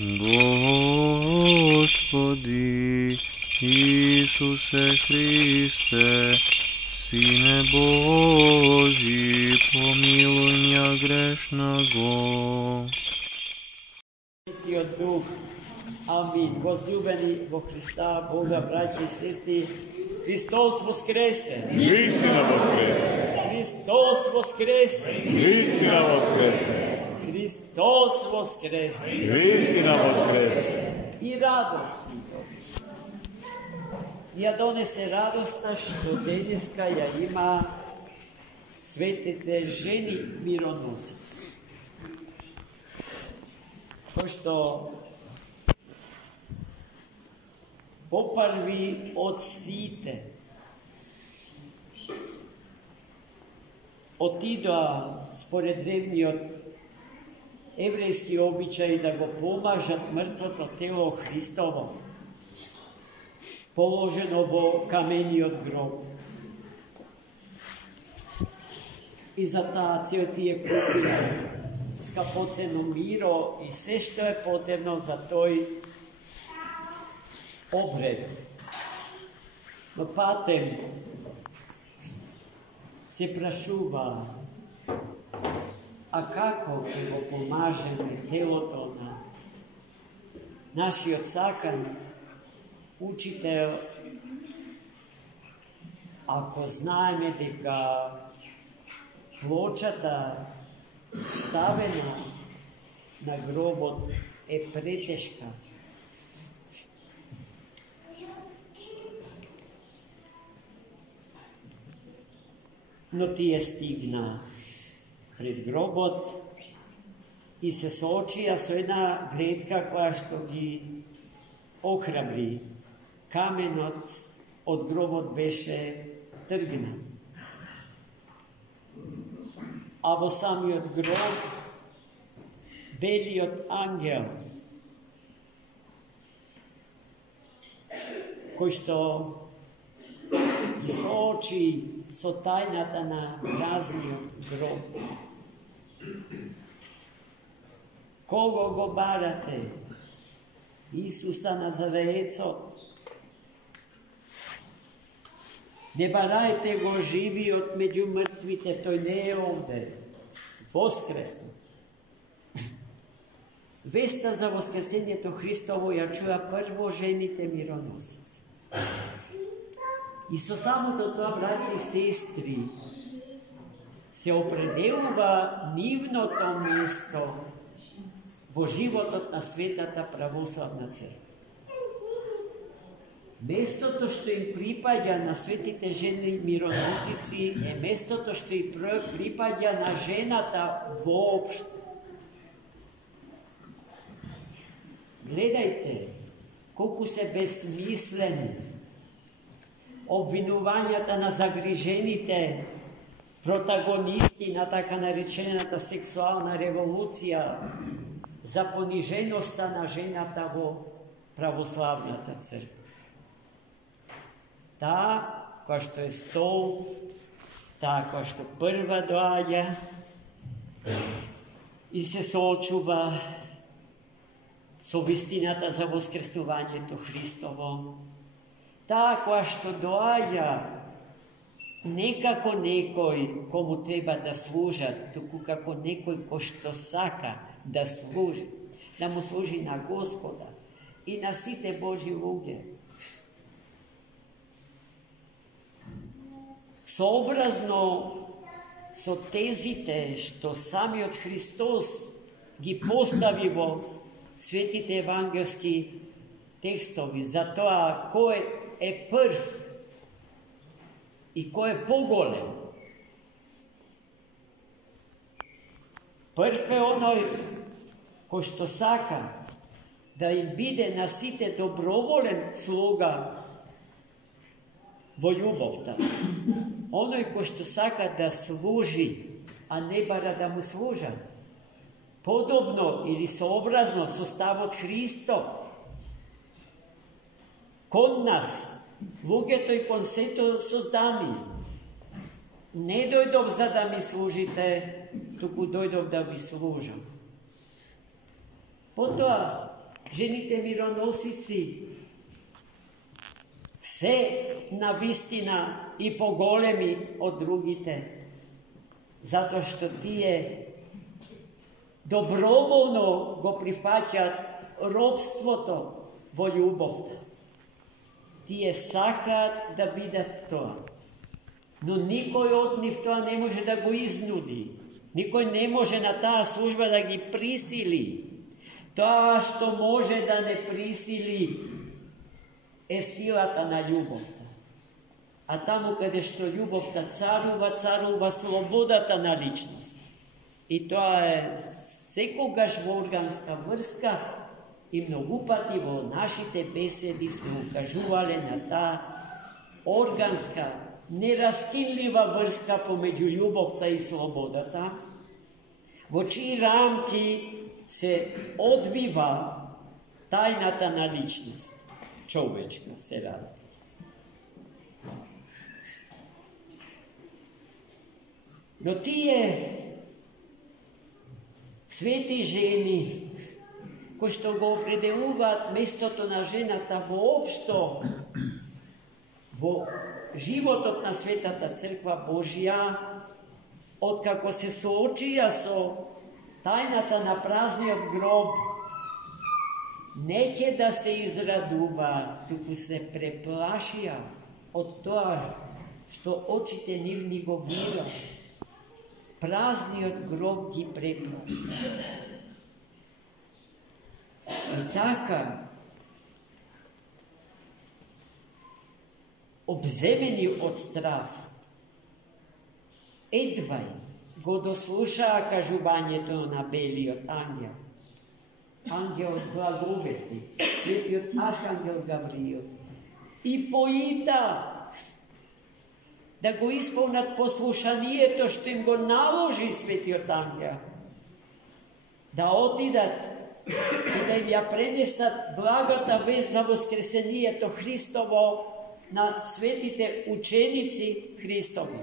Господи Исусе Христе, Сине Божий, помилуй меня грешного. Дух. Амин. Возлюбени во Христа, Бога, братья и сестры, Христос воскресе! Истина воскресе! Христос воскресе! Истина воскресе! Христос воскресе! Истина воскресе! И радости. Я донесе радостта што денеска ја има светите жени мироносици. Пошто попрви од сите отидоа според древниот еврејски обичај да го помажат мртвото тело Христово, положено во камениот гроб. И за таа цел тие купија скапоцено миро и се што е потребно за тој обред. Но патем се прашува, а како ќе го помажеме телото на нашиот сакан учител, ако знаеме дека плочата ставена на гробот е претешка. Но тие стигна пред гробот и се соочија со една гледка која што ги охрабри. Каменот од гробот беше тргнат. А во самиот гроб белиот ангел, кој што ги соочи со тајната на празниот гроб. Кого го барате? Исуса Назареецот. Не барајте го живиот меѓу мртвите, тој не е овде. Воскресна. Веста за воскресението Христово ја чуја прво жените мироносици. И со самото тоа, браќи и сестри, се определува нивното место во животот на Светата православна црква. Местото што им припаѓа на светите жени мироносици е местото што им припаѓа на жената воопшто. Гледајте колку се безсмислени обвинувањата на загрижените протагонисти на така наречената сексуална револуција за пониженоста на жената во православната црква. Таа која што е стол, таа која што прва доаѓа и се соочува со вистината за воскреснувањето Христово, таа која што доаѓа не како некој кому треба да служат, туку како некој кој што сака да служи, да му служи на Господа и на сите Божи луѓе. Сообразно со тезите што самиот Христос ги постави во светите евангелски текстови за тоа кој е прв и кој е поголем. Прв е оној кој што сака да им биде на сите доброволен слуга во љубовта. Оној кој што сака да служи, а не бара да му служат. Подобно или сообразно со ставот Христов, кон нас, луѓето и кон сето создание, не дојдов за да ми служите, туку дојдов да ви служам. Потоа, жените мироносици, се навистина и поголеми од другите, затоа што тие доброволно го прифаќаат робството во љубовта. Тие сакаат да бидат тоа. Но никој од нив тоа не може да го изнуди. Никој не може на таа служба да ги присили. Тоа што може да не присили е силата на љубовта. А таму каде што љубовта царува, царува слободата на личност. И тоа е секогаш во органска врска и многу пати во нашите беседи сме укажувале на таа органска, нераскинлива врска помеѓу љубовта и слободата, во чии рамки се одвива тајната на личност, човечка се разби. Но тие свети жени, кои што го определуваат местото на жената воопшто во животот на Светата Црква Божја, откако се соочија со тајната на празниот гроб, не ќе да се израдува, туку се преплашија од тоа што очите нивни го видат. Празниот гроб ги преплаши. И така, обземени од страх, едвај го дослушаа кажувањето на белиот ангел. Ангелот благовести, светиот архангел Гавриил, и поита да го исполнат послушанието што им го наложи светиот ангел, да отидат и да им ја пренесат благата вест за воскресението Христово на светите ученици Христови.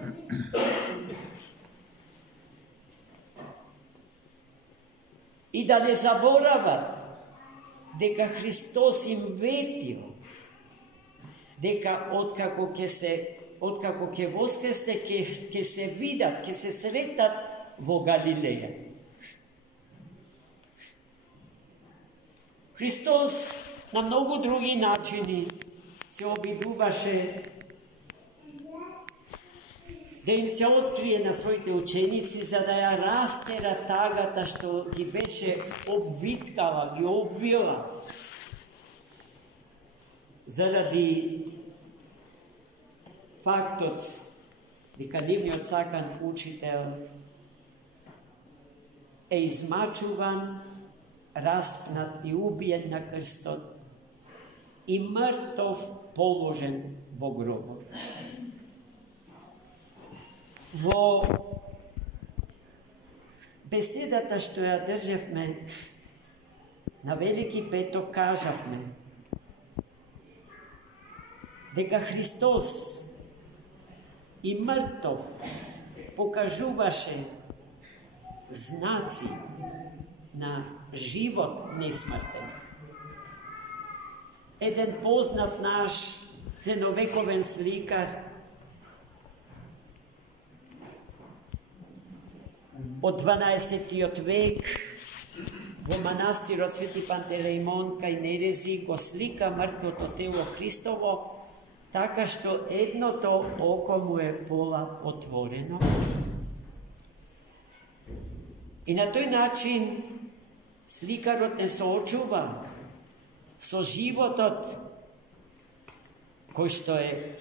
И да не заборават дека Христос им ветил дека откако ќе воскресне, ќе се видат, ќе се сретат во Галилеја. Христос на многу други начини се обидуваше да им се открие на своите ученици, за да ја растера тагата што ги беше обвиткала, ги обвила, заради фактот дека нивниот сакан учител е измачуван, распнат и убиен на крстот и мртов положен во гробот. Во беседата што ја држевме на Велики петок кажавме дека Христос и мртов покажуваше знаци на живот несмртен. Еден познат наш средновековен сликар од 12 век во манастирот Свети Пантелеимон кај Нерези го слика мртвото тело Христово, така што едното око му е пола отворено. И на тој начин сликарот не соочува со животот кој што е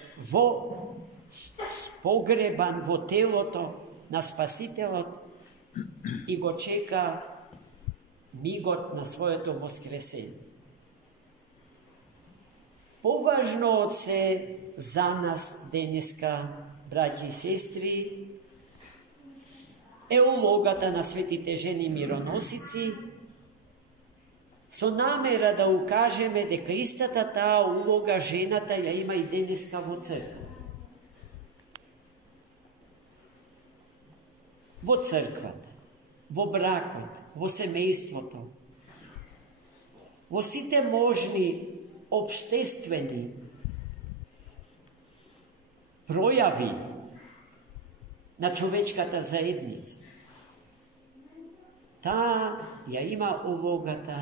погребан во телото на Спасителот и го чека мигот на своето воскресение. Поважно од се за нас денеска, браќи и сестри, е улогата на светите жени мироносици, со намера да укажеме дека истата таа улога жената ја има и денеска во црква. Во црквата, во бракот, во семејството, во сите можни обштествени пројави на човечката заедница. Таа ја има улогата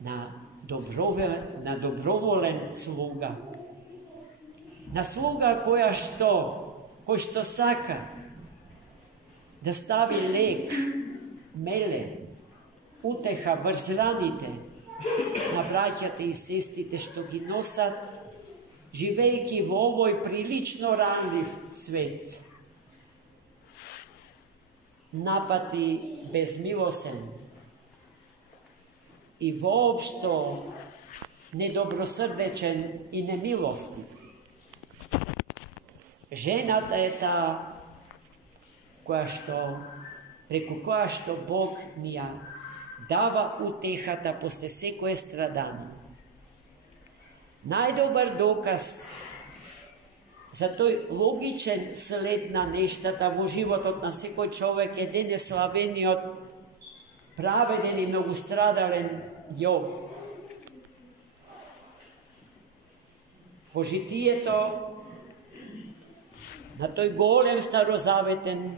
на доброволен слуга. На слуга кој што сака да стави лек, меле, утеха врз раните на браќата и сестрите што ги носат, живејќи во овој прилично ранлив свет. Напати безмилосен и воопшто недобросрдечен и немилостив. Жената е таа преку која што Бог ни ја дава утехата после секое страдание. Најдобар доказ за тој логичен след на нештата во животот на секој човек е денес славениот, праведен и многострадален Јов. Во житието на тој голем старозаветен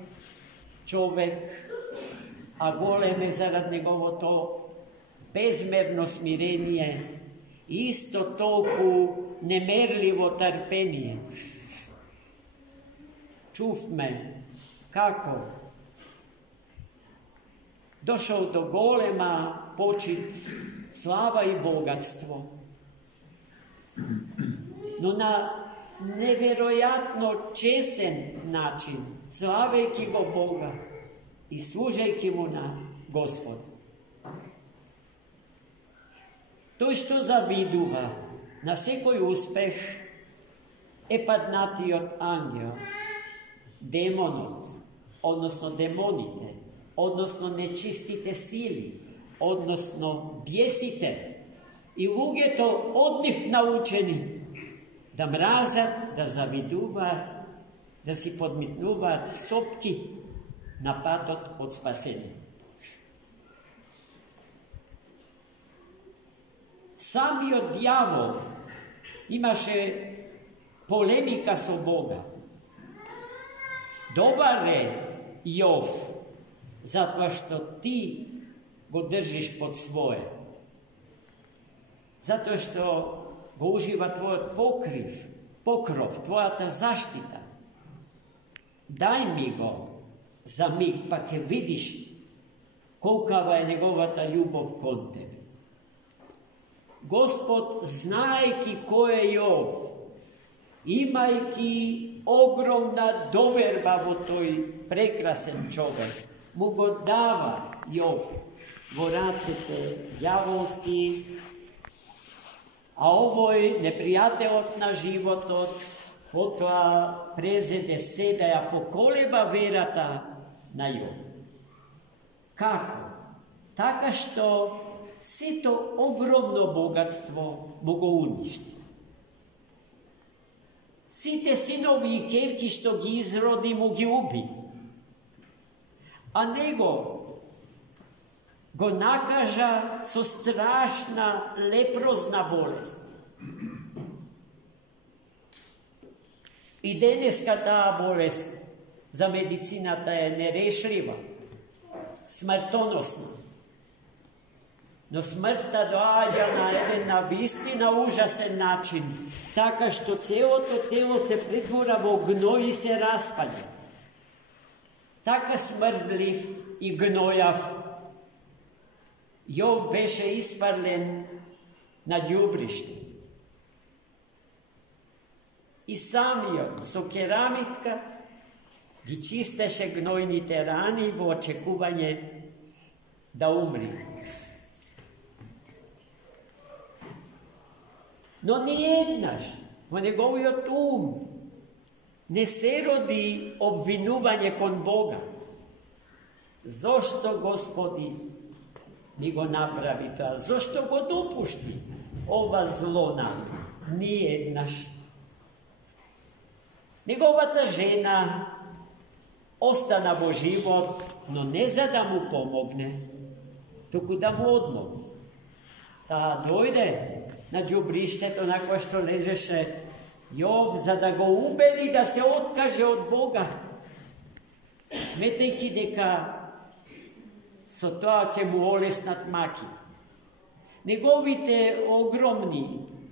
човек, а голем е зарад неговото безмерно смирение, исто толку немерливо трпение. Чувме како дошол до голема почит, слава и богатство, но на неверојатно чесен начин, славејќи го Бога и служејќи му на Господ. Тој што завидува на секој успех е паднатиот ангел, демонот, односно демоните, односно нечистите сили, односно бесите и луѓето од нив научени да мразат, да завидуваат, да си подмитнуваат сопки на патот од спасение. Самиот дјавол имаше полемика со Бога. Добар е Јов, затоа што ти го држиш под свое. Затоа што го ужива твојот покров, твојата заштита. Дај ми го за миг, па ќе видиш колкава е неговата љубов кон тебе. Господ, знаејќи кој е Јов, имајќи огромна доверба во тој прекрасен човек, му го дава Јов во рацете ѓаволски, а овој непријателот на животот потоа презеде се да ја поколеба верата на Јов. Како? Така што сето огромно богатство му го уништи. Сите синови и ќерки што ги изроди му ги уби, а него го накажа со страшна лепрозна болест. И денеска таа болест за медицината е нерешлива, смртоносна. Но смртта доаѓа на еден навистина ужасен начин, така што целото тело се претвора во гној и се распаѓа. Така смрдлив и гнојав, Јов беше испарлен на ѓубриште. И самиот со керамитка ги чистеше гнојните рани во очекување да умри. Но ниеднаш во неговиот ум не се роди обвинување кон Бога. Зошто Господи ми го направи тоа? Зошто го допушти ова зло нам? Ниеднаш. Неговата жена остана во живот, но не за да му помогне, туку да му одмогне. Та дойде на đubrištето nakon što ležeše Jov, za da go ubedi da se otkaže od Boga, smetejki дека со тоа ќе му олеснат маки. Неговите огромни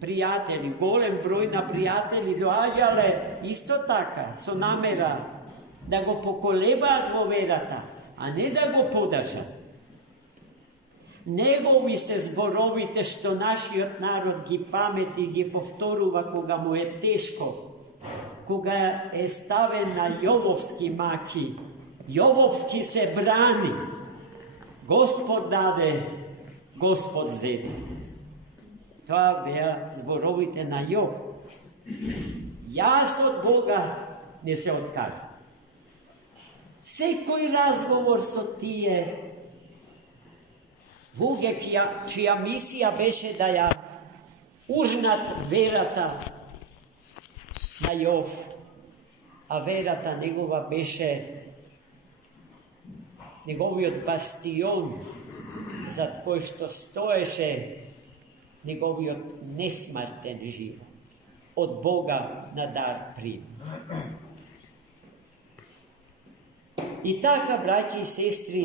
пријатели, голем број на пријатели доаѓале исто така со намера да го поколебаат во верата, а не да го подржат. Негови се зборовите што нашиот народ ги памети и ги повторува кога му е тешко, кога е ставен на јововски маки. Јововски се брани. Господ даде, Господ зеде. Тоа беа зборовите на Јов. Јас од Бога не се откажам. Секој разговор со тие луѓе чија мисија беше да ја урнат верата на Јов, а верата негова беше неговиот бастион, зад кој што стоеше неговиот несмртен живот, од Бога на дар прим. И така, браќи и сестри,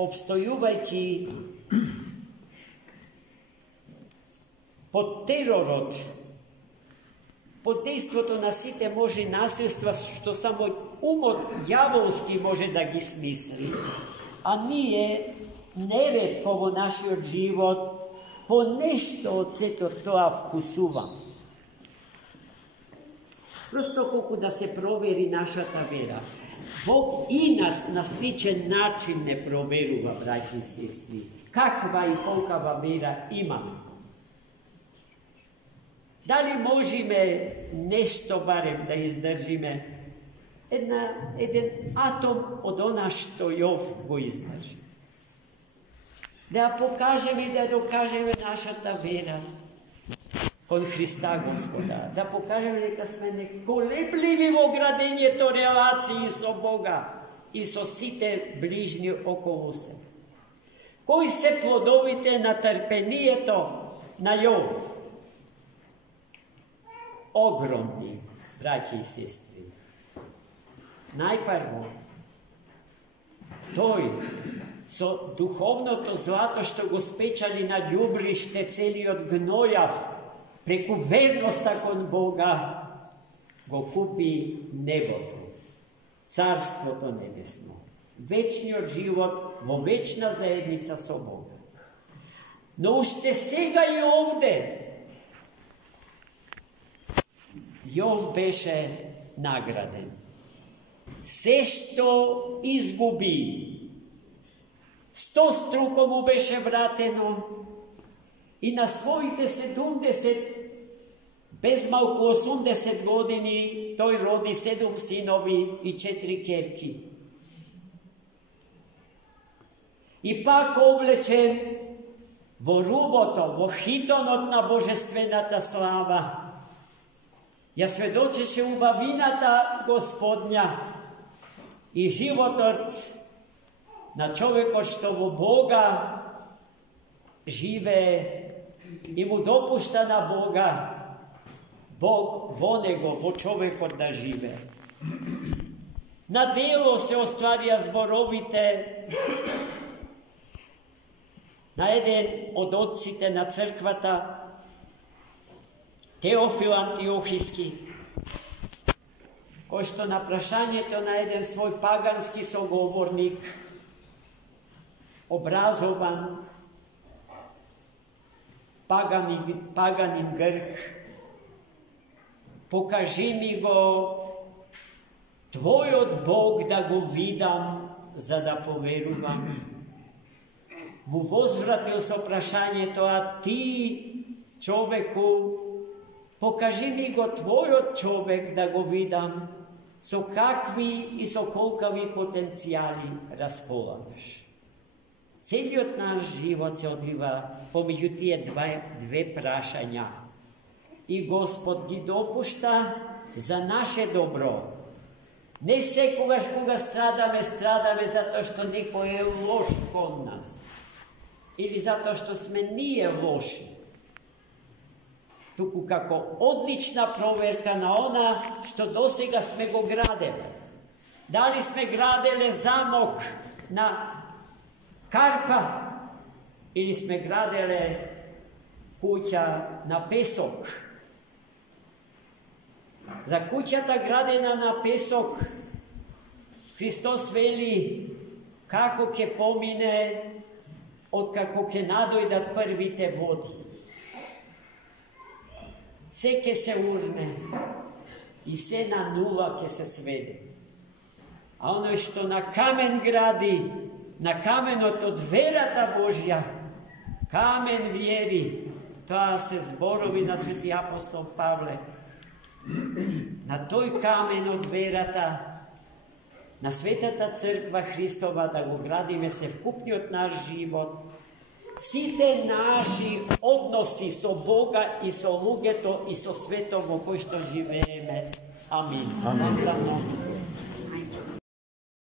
обстојувајќи под теророт, под дејството на сите можни насилства што само умот ѓаволски може да ги смисли, а ние неретко во нашиот живот по нешто од сето тоа вкусувам. Просто колку да се провери нашата вера. Бог и нас на сличен начин не проверува, браќи и сестри, каква и колкава вера имаме. Дали можеме нешто барем да издржиме? Еден атом од она што Јов го издржи. Да покажеме и да докажеме нашата вера кон Христа Господа. Да покажеме дека сме неколебливи во градењето релации со Бога и со сите ближни околу се. Кои се плодовите на трпението на Јов? Огромни, браќи и сестри. Најпрво, тој со духовното злато што го спечали на ѓубриште целиот гнојав, преку верноста кон Бога, го купи небото, царството небесно, вечниот живот во вечна заедница со Бога. Но уште сега и овде Јов беше награден. Се што изгуби, 100-струко му беше вратено и на своите 70, без малку 80 години, тој роди 7 синови и 4 ќерки. И пак облечен во рубото, во хитонот на божествената слава, ја сведочеше убавината Господња и животот на човекот што во Бога живее и му допушта на Бога, Бог во него, во човекот да живее. На дело се остварија зборовите на еден од отците на црквата, Теофил Антиохиски, кој што на прашањето на еден свој пагански соговорник, образован, паганин грк, покажи ми го твојот Бог да го видам, за да поверувам. Му возвратил со прашањето, а ти, човеку, покажи ми го твојот човек да го видам, со какви и со колкави потенцијали располагаш. Целиот наш живот се одвива помеѓу тие две прашања. И Господ ги допушта за наше добро. Не секогаш кога страдаме затоа што некој е лош кон нас. ili zato što sme nije loši, tuku kako odlična proverka na ona što dosega sme go gradili. Da li sme gradili zamok na karpa ili sme gradili kuća na pesok. Za kućata gradena na pesok Hristos veli kako ke pomine od kako ke nadojdat prvite vodi. Sve ke se urne i sve na nula ke se svede. A ono što na kamen gradi, na kamen od verata Božja, kamen vjeri, to se zborovi na sveti apostol Pavle. Na toj kamen od verata, na svetata crkva Hristova, da go gradime se vkupni od naš život, svi te naši odnosi so Boga i so lugeto i so svetovo, koji što živeme. Amin. Amin.